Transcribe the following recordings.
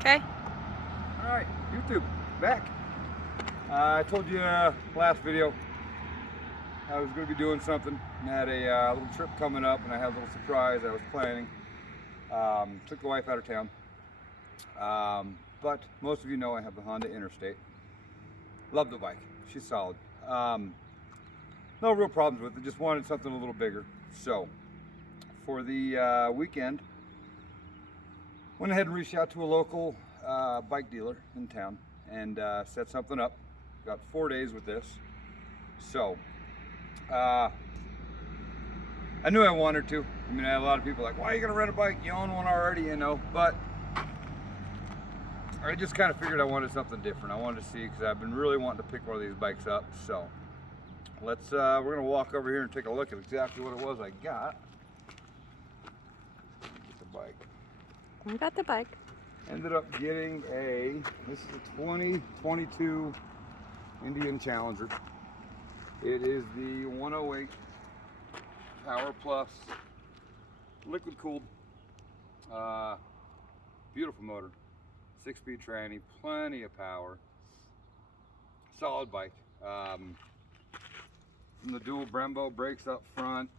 Okay. All right, YouTube, back. I told you last video I was going to be doing something. I had a little trip coming up, and I had a little surprise I was planning. Took the wife out of town. But most of you know I have the Honda Interstate. Love the bike. She's solid. No real problems with it. Just wanted something a little bigger. So for the weekend, went ahead and reached out to a local bike dealer in town and set something up. Got 4 days with this. So I knew I wanted to. I mean, I had a lot of people like, why are you gonna rent a bike? You own one already, you know. But I just kind of figured I wanted something different. I wanted to see, because I've been really wanting to pick one of these bikes up. So let's we're gonna walk over here and take a look at exactly what it was I got. Get the bike. I got the bike. Ended up getting this is a 2022 Indian Challenger. It is the 108 Power Plus liquid cooled, beautiful motor, 6-speed tranny, plenty of power, solid bike. From the dual Brembo brakes up front.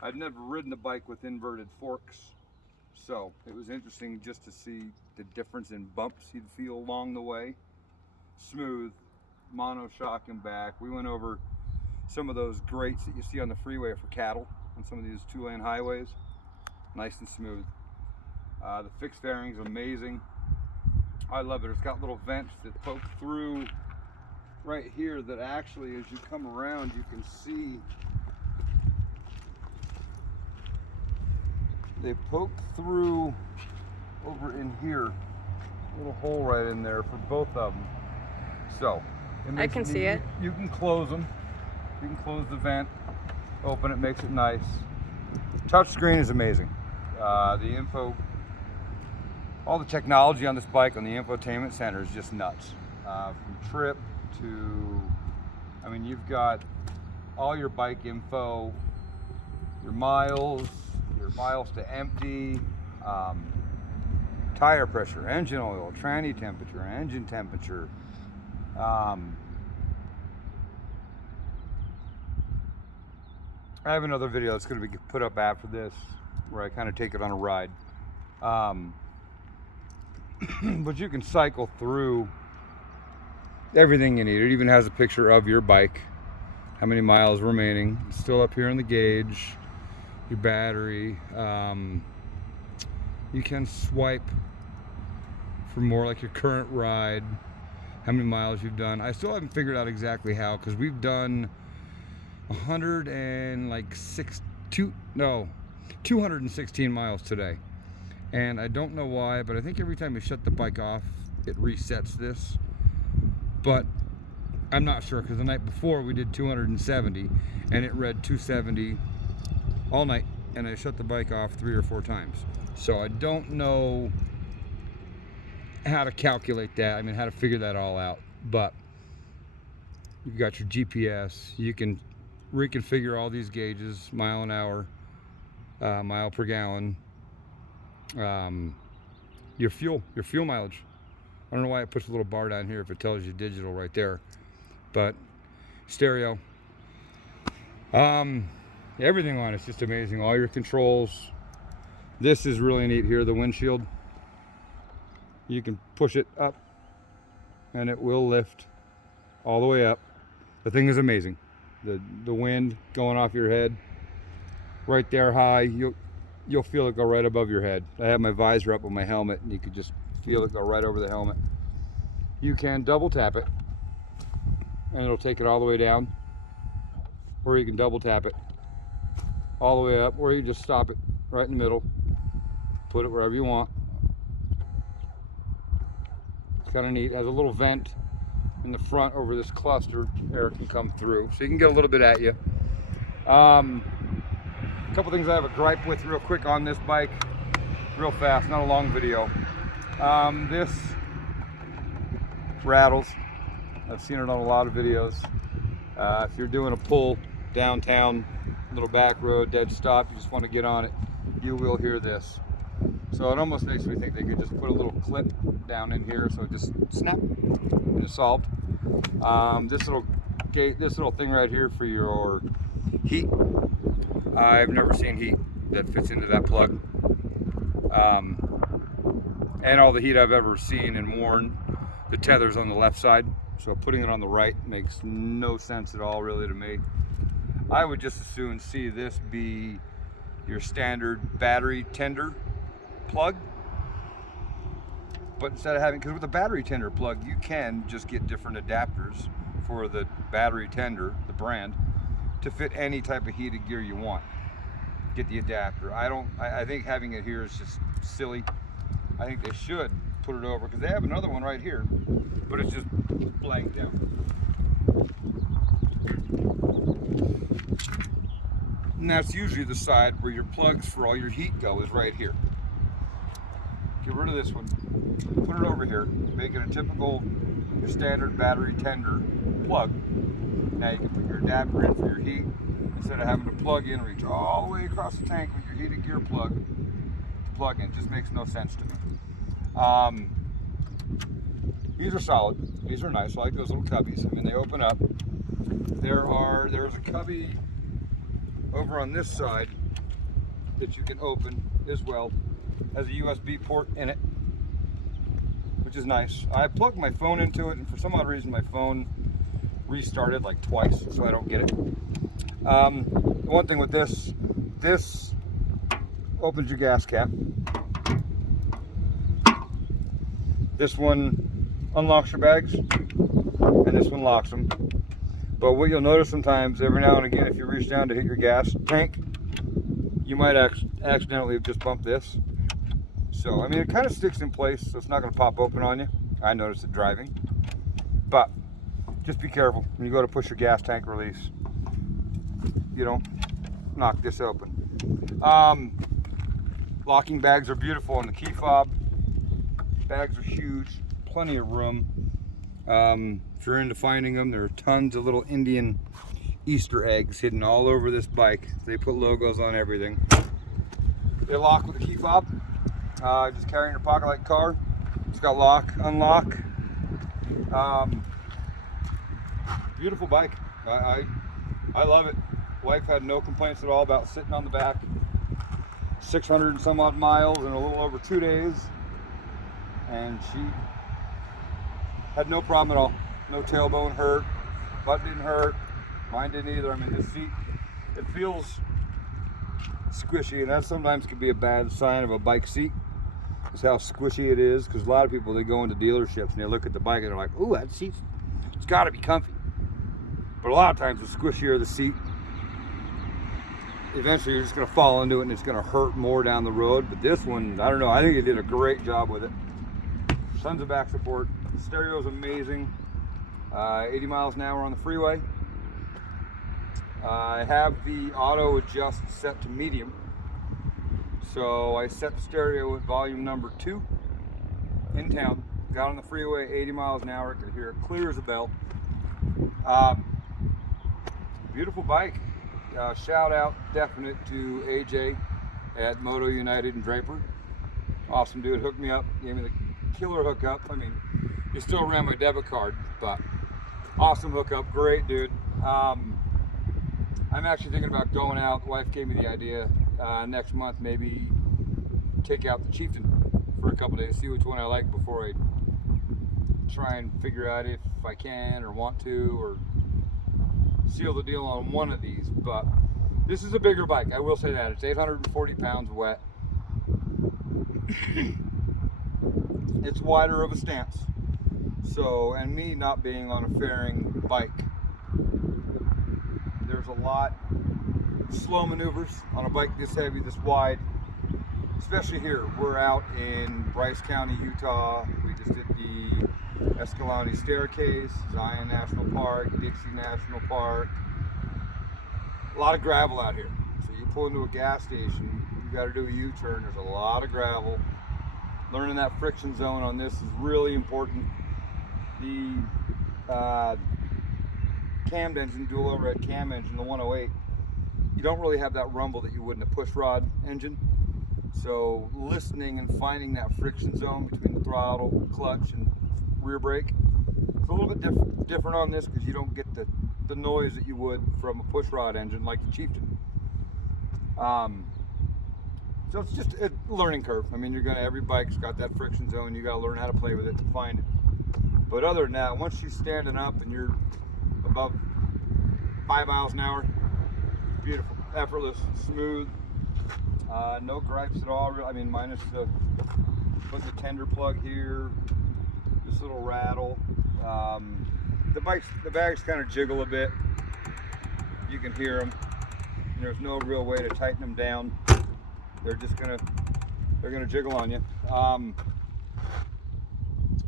I'd never ridden a bike with inverted forks, so it was interesting just to see the difference in bumps you'd feel along the way. Smooth, mono shock and back. We went over some of those grates that you see on the freeway for cattle on some of these 2-lane highways. Nice and smooth. The fixed fairing's amazing. I love it. It's got little vents that poke through right here that actually, as you come around, you can see they poke through over in here. A little hole right in there for both of them. So I can see it. You can close them. You can close the vent, open it, makes it nice. Touch screen is amazing. The info, all the technology on this bike on the infotainment center is just nuts. From trip to, I mean, you've got all your bike info, your miles to empty, tire pressure, engine oil, tranny temperature, engine temperature. I have another video that's going to be put up after this where I kind of take it on a ride. But you can cycle through everything you need. It even has a picture of your bike, how many miles remaining. It's still up here on the gauge, your battery. You can swipe for more like your current ride, how many miles you've done. I still haven't figured out exactly how, because we've done 216 miles today, and I don't know why, but I think every time you shut the bike off it resets this, but I'm not sure, because the night before we did 270 and it read 270 all night, and I shut the bike off 3 or 4 times. So I don't know how to calculate that, I mean how to figure that all out. But you've got your GPS, you can reconfigure all these gauges, mile an hour, mile per gallon, your fuel mileage. I don't know why it puts a little bar down here if it tells you digital right there, but stereo, everything on it's just amazing. All your controls. This is really neat here, the windshield. You can push it up and it will lift all the way up. The thing is amazing. The wind going off your head right there high, you'll feel it go right above your head. I have my visor up on my helmet and you could just feel it go right over the helmet. You can double tap it and it'll take it all the way down, or you can double tap it all the way up, or you just stop it right in the middle, put it wherever you want. It's kind of neat. It has a little vent in the front over this cluster, air can come through, so you can get a little bit at you. A couple things I have a gripe with real quick on this bike, real fast, not a long video. This rattles. I've seen it on a lot of videos. If you're doing a pull downtown, little back road, dead stop, you just want to get on it, you will hear this. So it almost makes me think they could just put a little clip down in here, so it just snap and it's solved. This little thing right here for your heat. I've never seen heat that fits into that plug. And all the heat I've ever seen and worn, the tether's on the left side, so putting it on the right makes no sense at all really to me. I would just as soon see this be your standard battery tender plug, but instead of having, because with a battery tender plug you can just get different adapters for the battery tender, the brand, to fit any type of heated gear you want. Get the adapter. I think having it here is just silly. I think they should put it over, because they have another one right here, but it's just blanked out. And that's usually the side where your plugs for all your heat go, is right here. Get rid of this one, put it over here, make it a typical, your standard battery tender plug. Now you can put your adapter in for your heat, instead of having to plug in, reach all the way across the tank with your heated gear plug to plug in. Just makes no sense to me. These are solid, these are nice. I like those little cubbies. I mean, they open up. There's a cubby over on this side that you can open as well. Has a USB port in it, which is nice. I plugged my phone into it, and for some odd reason my phone restarted like twice, so I don't get it. One thing with this opens your gas cap. This one unlocks your bags, and this one locks them. But what you'll notice sometimes, every now and again, if you reach down to hit your gas tank, you might accidentally have just bumped this. So, I mean, it kind of sticks in place, so it's not going to pop open on you. I noticed it driving. But just be careful when you go to push your gas tank release. You don't knock this open. Locking bags are beautiful on the key fob. Bags are huge, plenty of room. If you're into finding them, there are tons of little Indian Easter eggs hidden all over this bike. They put logos on everything. They lock with a key fob. Just carry in your pocket like a car. It's got lock, unlock. Beautiful bike. I love it. Wife had no complaints at all about sitting on the back. 600 and some odd miles in a little over 2 days, and she had no problem at all. No tailbone hurt, butt didn't hurt, mine didn't either. I mean, this seat, it feels squishy, and that sometimes can be a bad sign of a bike seat, is how squishy it is, because a lot of people, they go into dealerships and they look at the bike and they're like, ooh, that seat's, it's got to be comfy. But a lot of times the squishier the seat, eventually you're just going to fall into it and it's going to hurt more down the road. But this one, I don't know, I think it did a great job with it. Tons of back support. The stereo is amazing. 80 miles an hour on the freeway. I have the auto adjust set to medium. So I set the stereo at volume number 2 in town. Got on the freeway, 80 miles an hour. Could hear it clear as a bell. Beautiful bike. Shout out definite to AJ at Moto United in Draper. Awesome dude, hooked me up, gave me the killer hookup. I mean, he still ran my debit card, but awesome hookup, great dude. I'm actually thinking about going out. The wife gave me the idea next month, maybe take out the Chieftain for a couple days, see which one I like before I try and figure out if I can or want to, or seal the deal on one of these. But this is a bigger bike, I will say that. It's 840 pounds wet. It's wider of a stance. So, and me not being on a fairing bike, there's a lot of slow maneuvers on a bike this heavy, this wide, especially here. We're out in Bryce County, Utah. We just did the Escalante Staircase, Zion National Park, Dixie National Park. A lot of gravel out here. So you pull into a gas station, you got to do a U-turn. There's a lot of gravel. Learning that friction zone on this is really important. The cammed engine, dual overhead cam engine, the 108, you don't really have that rumble that you would in a push rod engine. So listening and finding that friction zone between the throttle, clutch, and rear brake. It's a little bit different on this because you don't get the noise that you would from a push rod engine like the Chieftain. So it's just a learning curve. I mean, every bike's got that friction zone. You gotta learn how to play with it to find it. But other than that, once you're standing up and you're above 5 miles an hour, beautiful, effortless, smooth, no gripes at all. I mean, minus putting the tender plug here, this little rattle. The bags kind of jiggle a bit. You can hear them. There's no real way to tighten them down. They're gonna jiggle on you.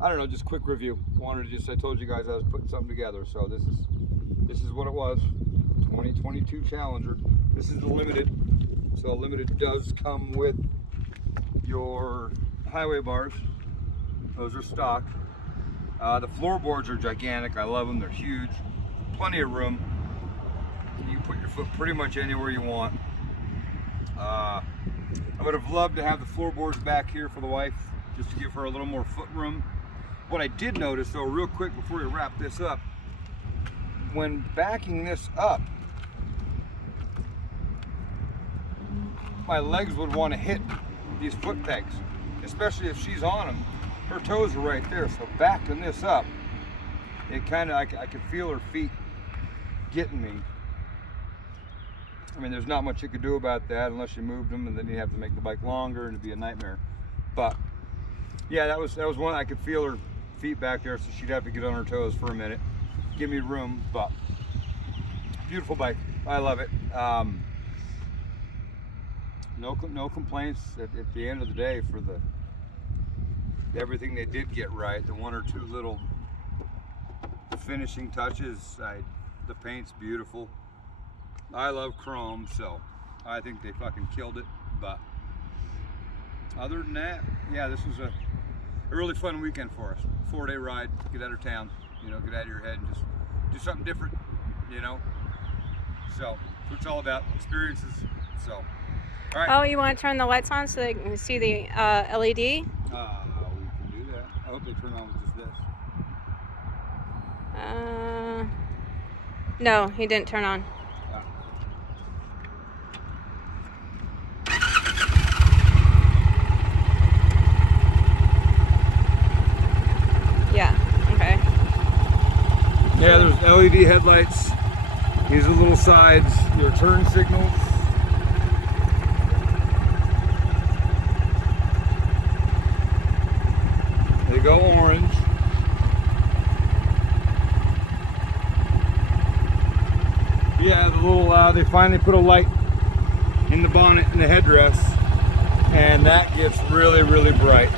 I don't know, just quick review. I told you guys I was putting something together, so this is what it was. 2022 Challenger. This is the limited. So limited does come with your highway bars. Those are stock. The floorboards are gigantic. I love them. They're huge. Plenty of room. You can put your foot pretty much anywhere you want. I would have loved to have the floorboards back here for the wife, just to give her a little more foot room. What I did notice, though, real quick before we wrap this up, when backing this up, my legs would want to hit these foot pegs, especially if she's on them. Her toes are right there, so backing this up, it I could feel her feet getting me. I mean, there's not much you could do about that unless you moved them, and then you have to make the bike longer, and it'd be a nightmare. But yeah, that was one. I could feel her feet back there, so she'd have to get on her toes for a minute, give me room. But beautiful bike, I love it. No complaints at the end of the day for everything they did get right. The one or two little finishing touches. The paint's beautiful. I love chrome, so I think they fucking killed it. But other than that, yeah, this was a really fun weekend for us. 4-day ride, get out of town, get out of your head and just do something different, So that's what it's all about, experiences. So, all right. Oh, you want to turn the lights on so they can see the LED? We can do that. I hope they turn on with just this. No, he didn't turn on. Yeah, okay. Yeah, there's LED headlights. These are little sides, your turn signals. They go orange. Yeah, the little, they finally put a light in the bonnet and the headdress, and that gets really, really bright.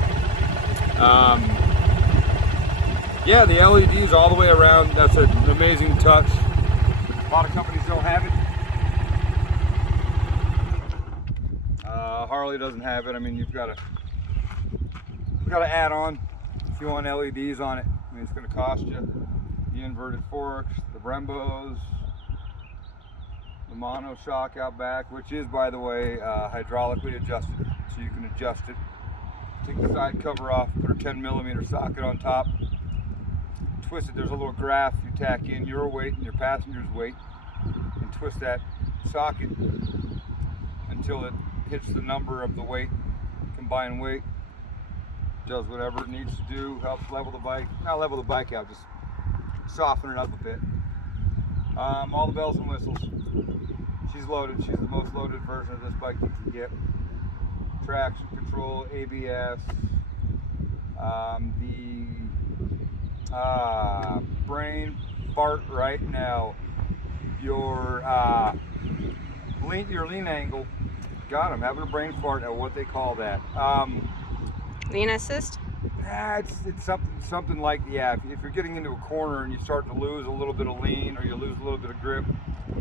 Yeah, the LEDs all the way around, that's an amazing touch. A lot of companies don't have it. Harley doesn't have it. I mean, you've got to add on if you want LEDs on it. I mean, it's going to cost you. The inverted forks, the Brembos, the mono shock out back, which is, by the way, hydraulically adjusted, so you can adjust it. Take the side cover off, put a 10mm socket on top, twist it. There's a little graph you tack in your weight and your passenger's weight, and twist that socket until it hits the number of the weight, combined weight. Does whatever it needs to do, helps level the bike. Not level the bike out, just soften it up a bit. All the bells and whistles. She's loaded. She's the most loaded version of this bike you can get. Traction control, ABS, the brain fart right now. Your lean angle. God, I'm having a brain fart at what they call that. Lean assist? Nah, it's something like, yeah, if you're getting into a corner and you start to lose a little bit of lean or you lose a little bit of grip,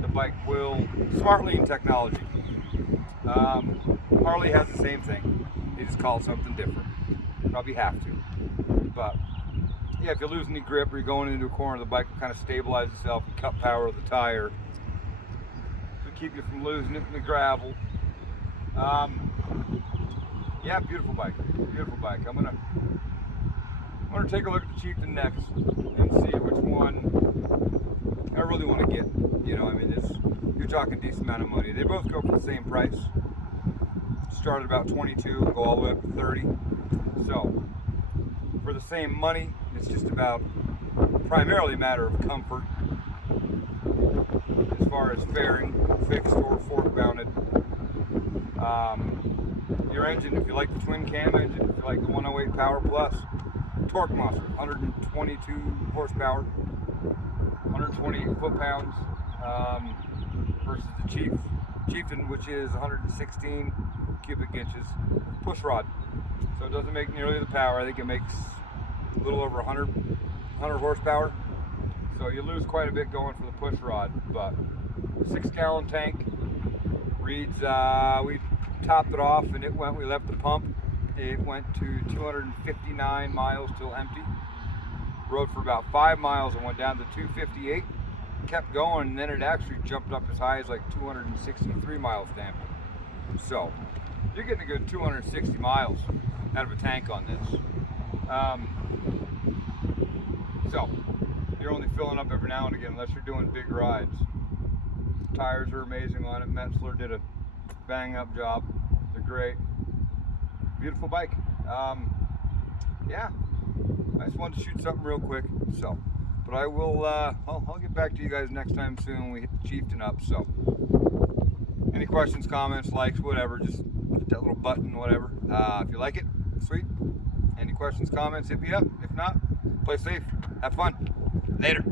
the bike will. Smart lean technology. Harley has the same thing. They just call it something different. Probably have to. But yeah, if you lose any grip or you're going into a corner, the bike will kind of stabilize itself and cut power of the tire to keep you from losing it in the gravel. Yeah, beautiful bike. Beautiful bike. I'm gonna take a look at the Chieftain next and see which one I really want to get. You know, I mean, you're talking decent amount of money. They both go for the same price. Start at about 22, go all the way up to 30. So for the same money, it's just about primarily a matter of comfort as far as fairing, fixed or fork mounted. Your engine, if you like the twin cam engine, if you like the 108 Power Plus, torque monster, 122 horsepower, 128 foot-pounds, versus the Chieftain, which is 116 cubic inches push rod. So it doesn't make nearly the power. I think it makes a little over 100 horsepower. So you lose quite a bit going for the push rod, but 6-gallon tank. Reads, we topped it off and we left the pump. It went to 259 miles till empty. Rode for about 5 miles and went down to 258. Kept going, and then it actually jumped up as high as like 263 miles to empty. So you're getting a good 260 miles out of a tank on this. So you're only filling up every now and again unless you're doing big rides. Tires are amazing on it. Metzler did a bang up job. They're great. Beautiful bike. Yeah, I just wanted to shoot something real quick. So, but I will. I'll get back to you guys next time soon when we hit the Chieftain up. So, any questions, comments, likes, whatever, just hit that little button, whatever. If you like it, sweet. Any questions, comments, hit me up. If not, play safe. Have fun. Later.